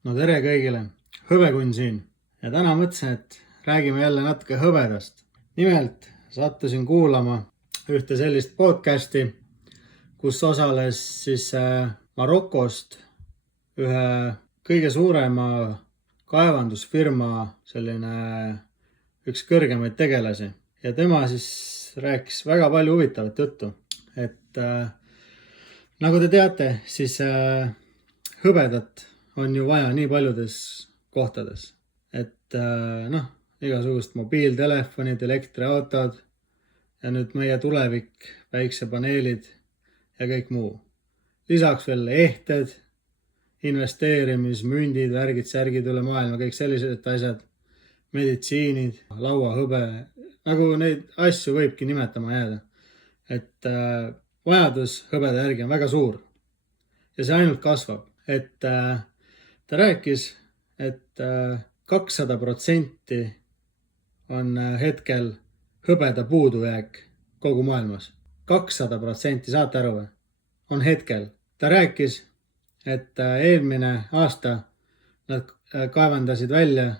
No tere kõigile, Hõbekun siin ja täna mõtlesin, et räägime jälle natuke hõbedast. Nimelt sattusin kuulama ühte sellist podcasti, kus osales Marokost ühe kõige suurema kaevandusfirma üks kõrgemaid tegelasi. Ja tema rääkis väga palju huvitavat juttu, et nagu te teate, hõbedat on ju vaja nii paljudes kohtades, et igasugust mobiiltelefonid, elektriautod ja nüüd meie tulevik, päiksepaneelid ja kõik muu. Lisaks veel ehted, investeerimismündid, värgid, särgid üle maailma, kõik sellised asjad, meditsiinid, lauahõbe, nagu neid asju võibki nimetama jääda. Et vajadus hõbeda järgi on väga suur ja see ainult kasvab. Et ta rääkis, et 200% on hetkel hõbeda puudujääk kogu maailmas. 200%, saate aru või? On hetkel. Ta rääkis, et eelmine aasta nad kaevandasid välja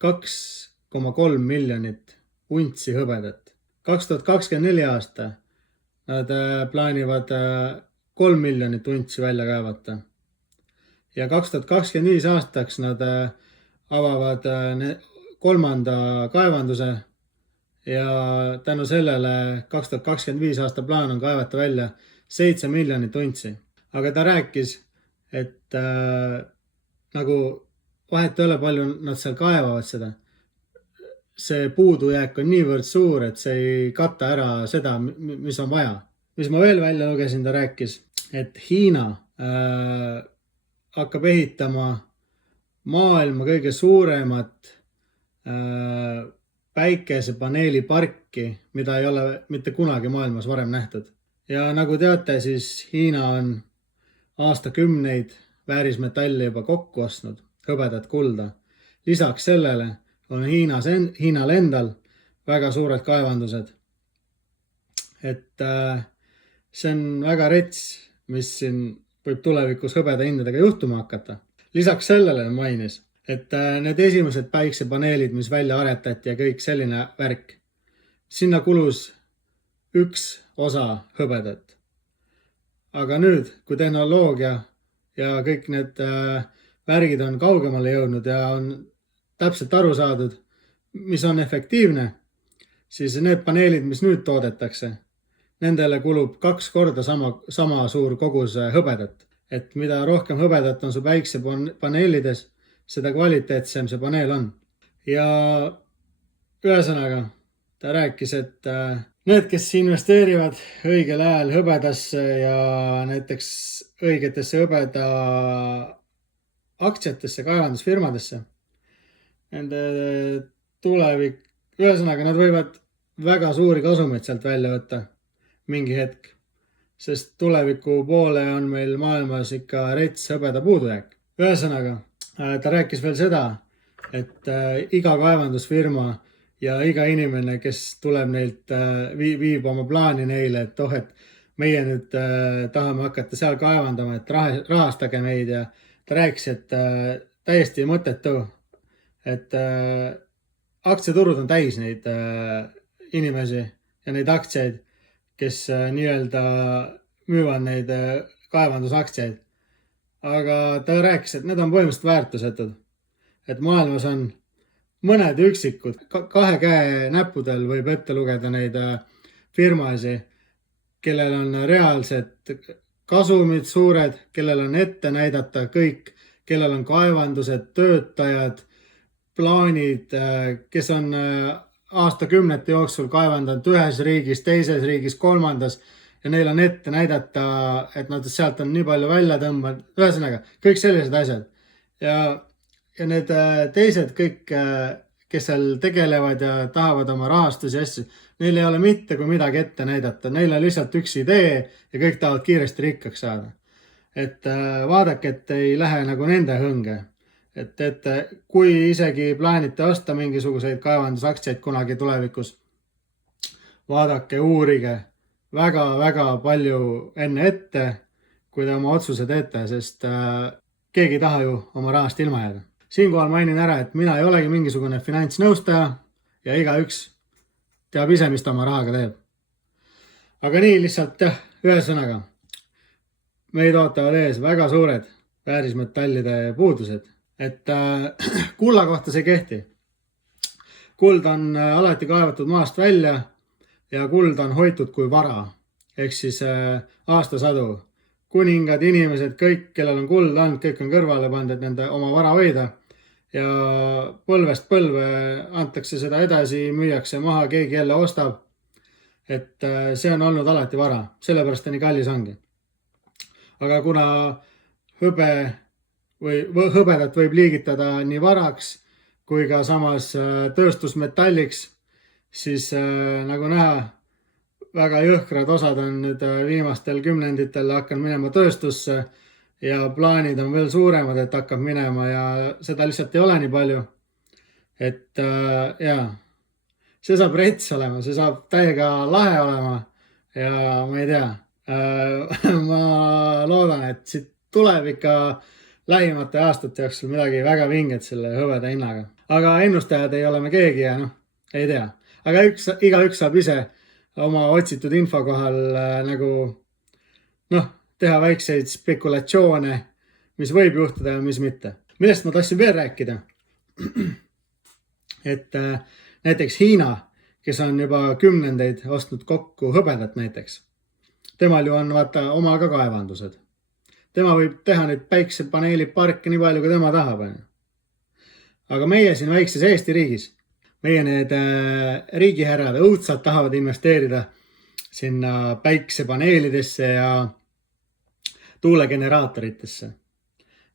2,3 miljonit untsi hõbedat. 2024 aasta nad plaanivad 3 miljonit untsi välja kaevata. Ja 2025 aastaks nad avavad kolmanda kaevanduse ja tänu sellele 2025 aasta plaan on kaevata välja 7 miljonit untsi. Aga ta rääkis, et nagu vahet ei ole palju nad seal kaevavad seda. See puudujääk on niivõrd suur, et see ei katta ära seda, mis on vaja. Mis ma veel välja lugesin, ta rääkis, et Hiina hakkab ehitama maailma kõige suuremat päikesepaneeliparki, mida ei ole mitte kunagi maailmas varem nähtud. Ja nagu teate, siis Hiina on aastakümneid väärismetalli juba kokku ostnud, hõbedat, kulda. Lisaks sellele on Hiinal endal väga suured kaevandused. Et see on väga rets, mis siin võib tulevikus hõbeda hindadega juhtuma hakata. Lisaks sellele mainis, et need esimesed päiksepaneelid, mis välja aretati ja kõik selline värk, sinna kulus üks osa hõbedat. Aga nüüd, kui tehnoloogia ja kõik need värgid on kaugemale jõudnud ja on täpselt aru saadud, mis on efektiivne, siis need paneelid, mis nüüd toodetakse, nendele kulub 2 korda sama suur kogus hõbedat. Et mida rohkem hõbedat on su päiksepaneelides, seda kvaliteetsem see paneel on. Ja ühesõnaga, ta rääkis, et need, kes investeerivad õigel ajal hõbedasse ja näiteks õigetesse hõbeda aktsiatesse, kaevandusfirmadesse, nende tulevik, ühesõnaga, nad võivad väga suuri kasumeid sealt välja võtta mingi hetk, sest tuleviku poole on meil maailmas ikka rets hõbeda puudujääk. Ühesõnaga, ta rääkis veel seda, et iga kaevandusfirma ja iga inimene, kes tuleb neilt, viib oma plaani neile, et meie nüüd tahame hakata seal kaevandama, et rahastage meid ja ta rääkis, et täiesti mõttetu, et aktsiaturud on täis neid inimesi ja neid aktsiaid, kes nii-öelda müüvad neid kaevandusaktsiaid. Aga ta rääkis, et need on põhimõtteliselt väärtusetud. Et maailmas on mõned üksikud, 2 käe näppudel võib ette lugeda neid firmasi, kellel on reaalsed kasumid suured, kellel on ette näidata kõik, kellel on kaevandused, töötajad, plaanid, kes on aastakümnete jooksul kaevandanud ühes riigis, teises riigis, kolmandas ja neil on ette näidata, et nad sealt on nii palju välja tõmbanud. Ühesõnaga, kõik sellised asjad. Ja need teised kõik, kes seal tegelevad ja tahavad oma rahastusi ja asju, neil ei ole mitte kui midagi ette näidata. Neil on lihtsalt üks idee ja kõik tahavad kiiresti rikkaks saada. Et vaadake, et ei lähe nagu nende hõnge. Et kui isegi plaanite osta mingisuguseid kaevandusaktsiaid kunagi tulevikus, vaadake, uurige väga-väga palju enne ette, kui te oma otsuse teete, sest keegi ei taha ju oma rahast ilma jääda. Siinkohal mainin ära, et mina ei olegi mingisugune finantsnõustaja ja igaüks teab ise, mis ta oma rahaga teeb. Aga nii lihtsalt ühesõnaga, meid ootavad ees väga suured väärismetallide puudused, et kulla kohta see kehti. Kuld on alati kaevatud maast välja ja kuld on hoitud kui vara, ehk siis aastasadu. Kuningad, inimesed, kõik, kellel on kuld olnud, kõik on kõrvale pandud, et nende oma vara hoida ja põlvest põlve antakse seda edasi, müüakse maha, keegi jälle ostab. Et see on olnud alati vara, sellepärast ta nii kallis ongi. Aga kuna hõbedat võib liigitada nii varaks kui ka samas tööstusmetalliks, siis nagu näha, väga jõhkrad osad on nüüd viimastel kümnenditel hakanud minema tööstusse ja plaanid on veel suuremad, et hakkab minema ja seda lihtsalt ei ole nii palju. Et see saab rets olema, see saab täiega lahe olema ja ma ei tea, ma loodan, et siit tuleb ikka lähimate aastate jooksul midagi väga vinget selle hõbeda hinnaga. Aga ennustajad ei ole me keegi ja ei tea. Aga igaüks saab ise oma otsitud info kohal nagu teha väikseid spekulatsioone, mis võib juhtuda ja mis mitte. Millest ma tahtsin veel rääkida? Et näiteks Hiina, kes on juba kümnendeid ostnud kokku hõbedat näiteks. Temal ju on vaata omal ka kaevandused. Tema võib teha nüüd päiksepaneeliparke nii palju, kui tema tahab. Aga meie siin väikses Eesti riigis, meie need riigiherrad õudsalt tahavad investeerida sinna päiksepaneelidesse ja tuulegeneraatoritesse.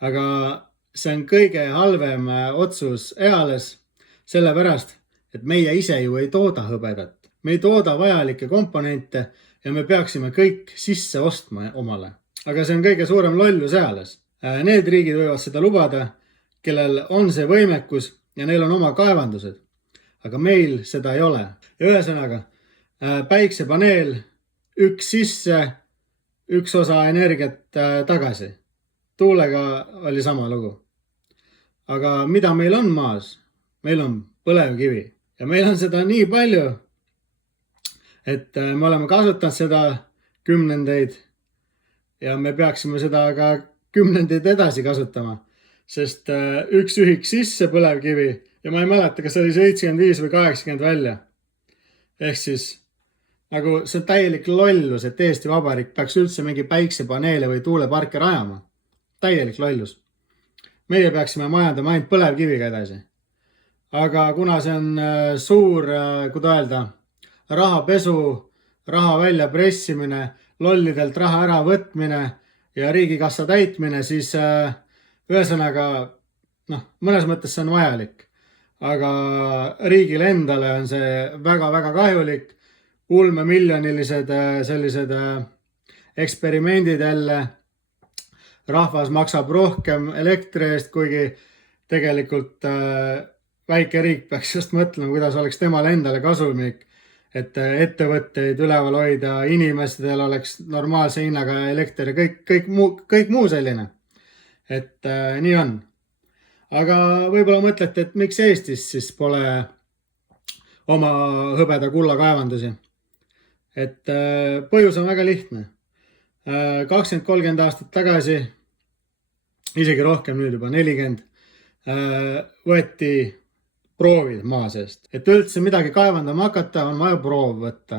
Aga see on kõige halvem otsus eales, sellepärast, et meie ise ju ei tooda hõbedat. Me ei tooda vajalikke komponente ja me peaksime kõik sisse ostma omale. Aga see on kõige suurem lollus eales. Need riigid võivad seda lubada, kellel on see võimekus ja neil on oma kaevandused. Aga meil seda ei ole. Ja ühesõnaga, päiksepaneel, üks sisse, üks osa energiat tagasi. Tuulega oli sama lugu. Aga mida meil on maas? Meil on põlevkivi. Ja meil on seda nii palju, et me oleme kasutanud seda kümnendeid ja me peaksime seda ka kümnendeid edasi kasutama. Sest üks ühik sisse põlevkivi ja ma ei mäleta, kas oli 75 või 80 välja. Ehk siis nagu see on täielik lollus, et Eesti Vabariik peaks üldse mingi päiksepaneele või tuuleparke rajama. Täielik lollus. Meie peaksime majandama ainult põlevkiviga edasi. Aga kuna see on suur, kuidas öelda, rahapesu, raha välja pressimine, lollidelt raha ära võtmine ja riigikassa täitmine, siis ühesõnaga, mõnes mõttes see on vajalik. Aga riigile endale on see väga-väga kahjulik. Ulmemiljonilised sellised eksperimendid jälle. Rahvas maksab rohkem elektri eest, kuigi tegelikult väike riik peaks just mõtlema, kuidas oleks temale endale kasumlik, et ettevõtteid üleval hoida, inimestel oleks normaalse hinnaga elekter ja kõik muu selline. Et nii on. Aga võib-olla mõtlete, et miks Eestis siis pole oma hõbeda kulla kaevandusi. Et põhjus on väga lihtne. 20-30 aastat tagasi, isegi rohkem nüüd juba 40, võeti proovid maa seest. Et üldse midagi kaevandama hakata, on vaja proov võtta.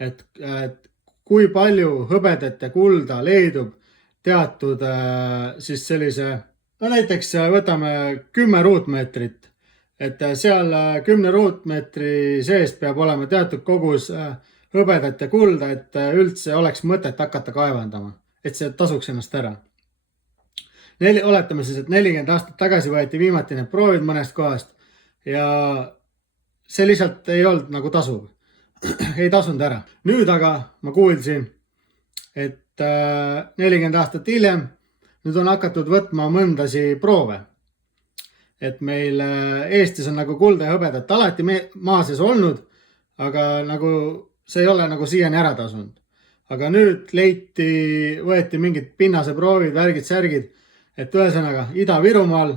Et kui palju hõbedat ja kulda leidub teatud siis sellise, näiteks võtame 10 ruutmeetrit, et seal 10 ruutmeetri seest peab olema teatud kogus hõbedat ja kulda, et üldse oleks mõtet hakata kaevandama, et see tasuks ennast ära. Oletame siis, et 40 aastat tagasi võeti viimati need proovid mõnest kohast ja see lihtsalt ei olnud nagu tasuv. Ei tasunud ära. Nüüd aga ma kuulsin, et 40 aastat hiljem nüüd on hakatud võtma mõndasi proove. Et meil Eestis on nagu kulda ja hõbedat alati maa sees olnud, aga nagu see ei ole nagu siiani ära tasunud. Aga nüüd võeti mingid pinnase proovid, värgid, särgid, et ühesõnaga Ida-Virumaal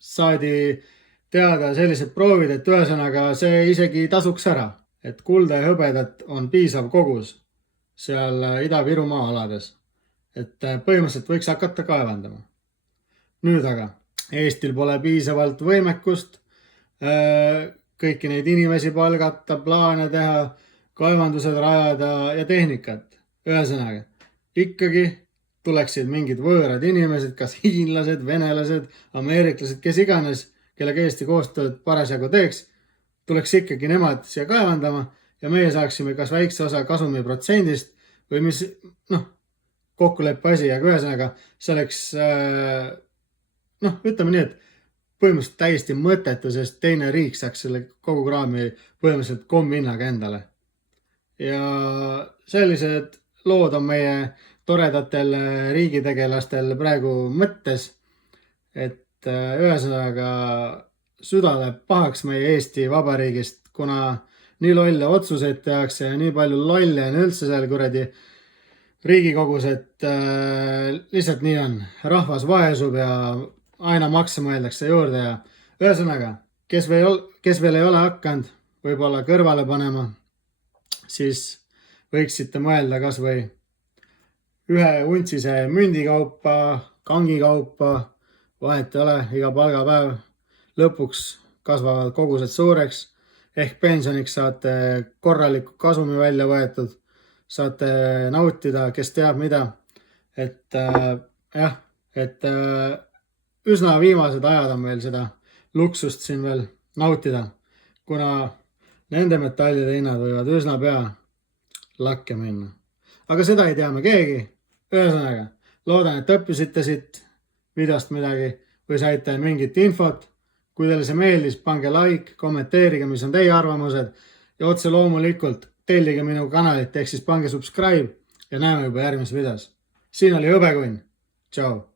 saadi teada sellised proovid, et ühesõnaga see isegi tasuks ära, et kulda ja hõbedat on piisav kogus seal Ida-Virumaa alades. Et põhimõtteliselt võiks hakata kaevandama. Nüüd aga Eestil pole piisavalt võimekust kõiki neid inimesi palgata, plaane teha, kaevandused rajada ja tehnikat. Ühesõnaga, ikkagi tuleksid mingid võõrad inimesed, kas hiinlased, venelased, ameeriklased, kes iganes, kellega Eesti koostööd parasjagu teeks, tuleks ikkagi nemad siia kaevandama ja meie saaksime kas väikse osa kasumi protsendist või mis, kokkuleppe asi, aga ühesõnaga see oleks, ütleme nii, et põhimõtteliselt täiesti mõttetu, sest teine riik saaks selle kogu kraami põhimõtteliselt komminnaga endale. Ja sellised lood on meie toredatel riigitegelastel praegu mõttes, et ühesõnaga süda läheb pahaks meie Eesti Vabariigist, kuna nii lolle otsuseid tehakse ja nii palju lolle on üldse seal kuradi Riigikogus, et lihtsalt nii on. Rahvas vaesub ja aina makse mõeldakse juurde ja ühesõnaga, kes veel ei ole hakanud võib-olla kõrvale panema, siis võiksite mõelda kas või ühe untsise mündikaupa, kangikaupa, vahet ei ole, iga palgapäev lõpuks kasvavad kogused suureks, ehk pensioniks saate korraliku kasumi välja võetud, saate nautida, kes teab mida, et üsna viimased ajad on meil seda luksust siin veel nautida, kuna nende metallide hinnad võivad üsna pea lakke minna. Aga seda ei tea me keegi. Ühesõnaga, loodan, et õppisite siit videost midagi või saite mingit infot. Kui teile see meeldis, pange like, kommenteerige, mis on teie arvamused ja otse loomulikult tellige minu kanalit ehk siis pange subscribe ja näeme juba järgmises videos. Siin oli Hõbekunn. Tšau!